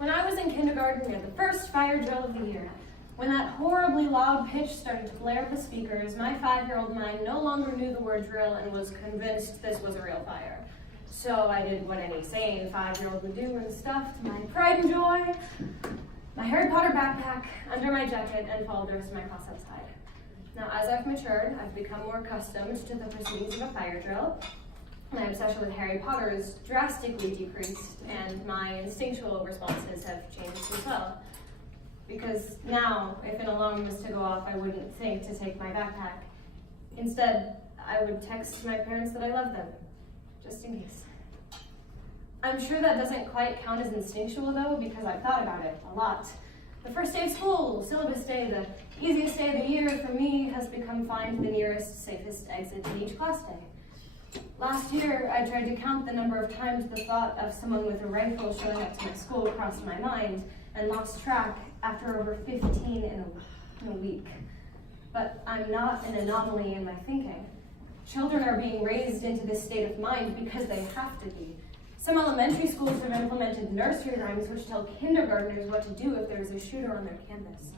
When I was in kindergarten, we had the first fire drill of the year. When that horribly loud pitch started to blare up the speakers, my 5-year-old mind no longer knew the word drill and was convinced this was a real fire. So I did what any sane 5-year-old would do and stuffed my pride and joy, my Harry Potter backpack under my jacket, and followed the rest of my class outside. Now, as I've matured, I've become more accustomed to the proceedings of a fire drill. My obsession with Harry Potter has drastically decreased, and my instinctual responses have changed as well. Because now, if an alarm was to go off, I wouldn't think to take my backpack. Instead, I would text my parents that I love them, just in case. I'm sure that doesn't quite count as instinctual though, because I've thought about it a lot. The first day of school, syllabus day, the easiest day of the year for me has become find the nearest, safest exit to each class day. Last year, I tried to count the number of times the thought of someone with a rifle showing up to my school crossed my mind, and lost track after over 15 in a week. But I'm not an anomaly in my thinking. Children are being raised into this state of mind because they have to be. Some elementary schools have implemented nursery rhymes which tell kindergartners what to do if there's a shooter on their campus.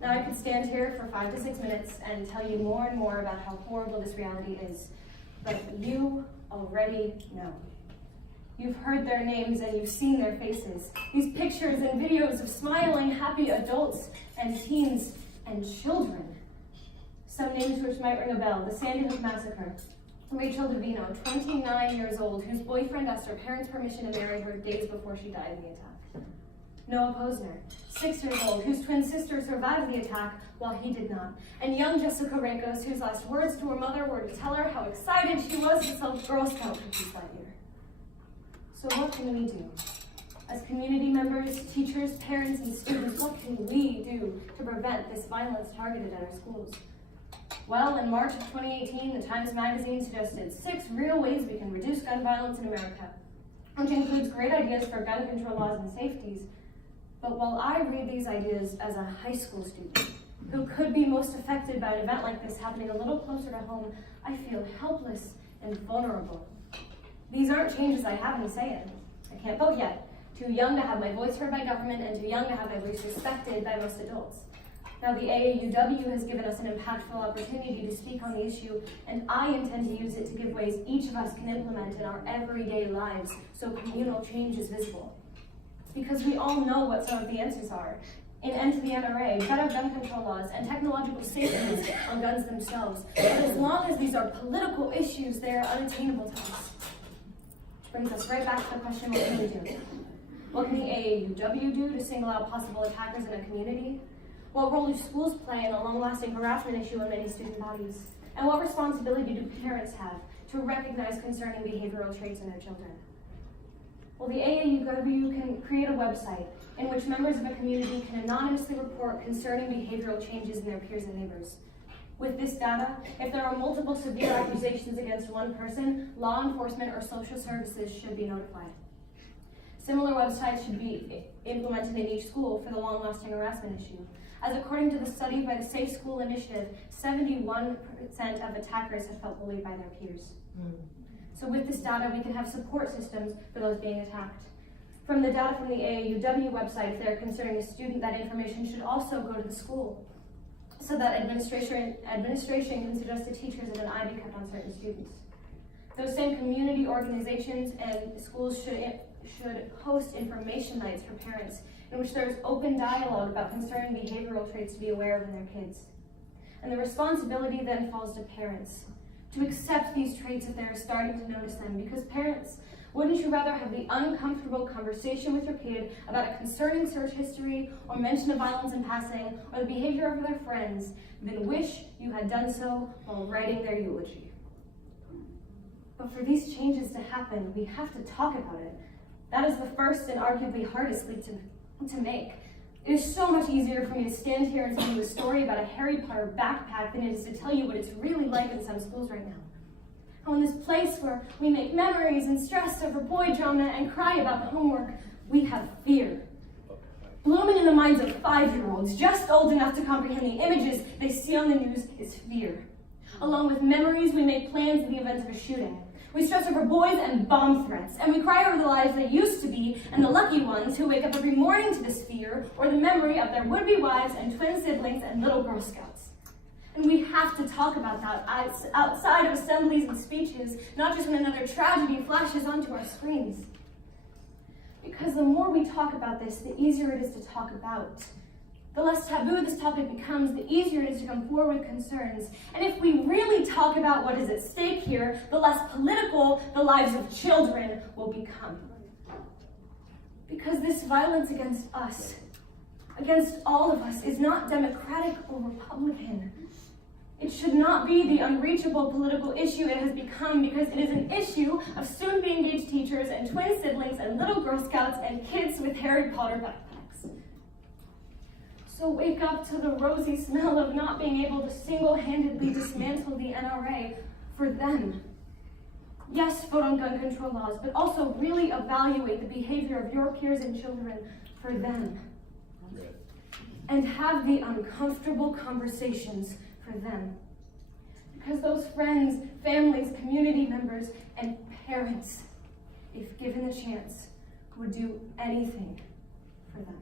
Now I could stand here for 5 to 6 minutes and tell you more and more about how horrible this reality is, but you already know. You've heard their names and you've seen their faces. These pictures and videos of smiling, happy adults and teens and children. Some names which might ring a bell: the Sandy Hook Massacre. Rachel Davino, 29 years old, whose boyfriend asked her parents' permission to marry her days before she died in the attack. Noah Posner, 6 years old, whose twin sister survived the attack while he did not. And young Jessica Rakos, whose last words to her mother were to tell her how excited she was to sell Girl Scout cookies that year. So what can we do? As community members, teachers, parents, and students, what can we do to prevent this violence targeted at our schools? Well, in March of 2018, the Times Magazine suggested 6 real ways we can reduce gun violence in America, which includes great ideas for gun control laws and safeties. But while I read these ideas as a high school student who could be most affected by an event like this happening a little closer to home, I feel helpless and vulnerable. These aren't changes I have any say in. I can't vote yet. Too young to have my voice heard by government and too young to have my voice respected by most adults. Now the AAUW has given us an impactful opportunity to speak on the issue, and I intend to use it to give ways each of us can implement in our everyday lives so communal change is visible. Because we all know what some of the answers are. An end to the NRA, better gun control laws, and technological safeties on guns themselves. But as long as these are political issues, they are unattainable to us. Which brings us right back to the question, what can we do? What can the AAUW do to single out possible attackers in a community? What role do schools play in a long-lasting harassment issue in many student bodies? And what responsibility do parents have to recognize concerning behavioral traits in their children? Well, the AAUW can create a website in which members of a community can anonymously report concerning behavioral changes in their peers and neighbors. With this data, if there are multiple severe accusations against one person, law enforcement or social services should be notified. Similar websites should be implemented in each school for the long-lasting harassment issue. As according to the study by the Safe School Initiative, 71% of attackers have felt bullied by their peers. So with this data, we can have support systems for those being attacked. From the data from the AAUW website, if they're concerning a student, that information should also go to the school, so that administration can suggest to teachers that an eye be kept on certain students. Those same community organizations and schools should host information nights for parents in which there is open dialogue about concerning behavioral traits to be aware of in their kids. And the responsibility then falls to parents to accept these traits if they're starting to notice them, because parents, wouldn't you rather have the uncomfortable conversation with your kid about a concerning search history or mention of violence in passing or the behavior of their friends than wish you had done so while writing their eulogy? But for these changes to happen, we have to talk about it. That is the first and arguably hardest leap to make. It is so much easier for me to stand here and tell you a story about a Harry Potter backpack than it is to tell you what it's really like in some schools right now. How in this place where we make memories and stress over boy drama and cry about the homework, we have fear. Blooming in the minds of 5-year-olds, just old enough to comprehend the images they see on the news, is fear. Along with memories, we make plans in the event of a shooting. We stress over boys and bomb threats, and we cry over the lives they used to be and the lucky ones who wake up every morning to this fear or the memory of their would-be wives and twin siblings and little Girl Scouts. And we have to talk about that outside of assemblies and speeches, not just when another tragedy flashes onto our screens. Because the more we talk about this, the easier it is to talk about. The less taboo this topic becomes, the easier it is to come forward with concerns. And if we really talk about what is at stake here, the less political the lives of children will become. Because this violence against us, against all of us, is not Democratic or Republican. It should not be the unreachable political issue it has become, because it is an issue of soon-to-be-engaged teachers and twin siblings and little Girl Scouts and kids with Harry Potter backpacks. So wake up to the rosy smell of not being able to single-handedly dismantle the NRA for them. Yes, vote on gun control laws, but also really evaluate the behavior of your peers and children for them. And have the uncomfortable conversations for them. Because those friends, families, community members, and parents, if given the chance, would do anything for them.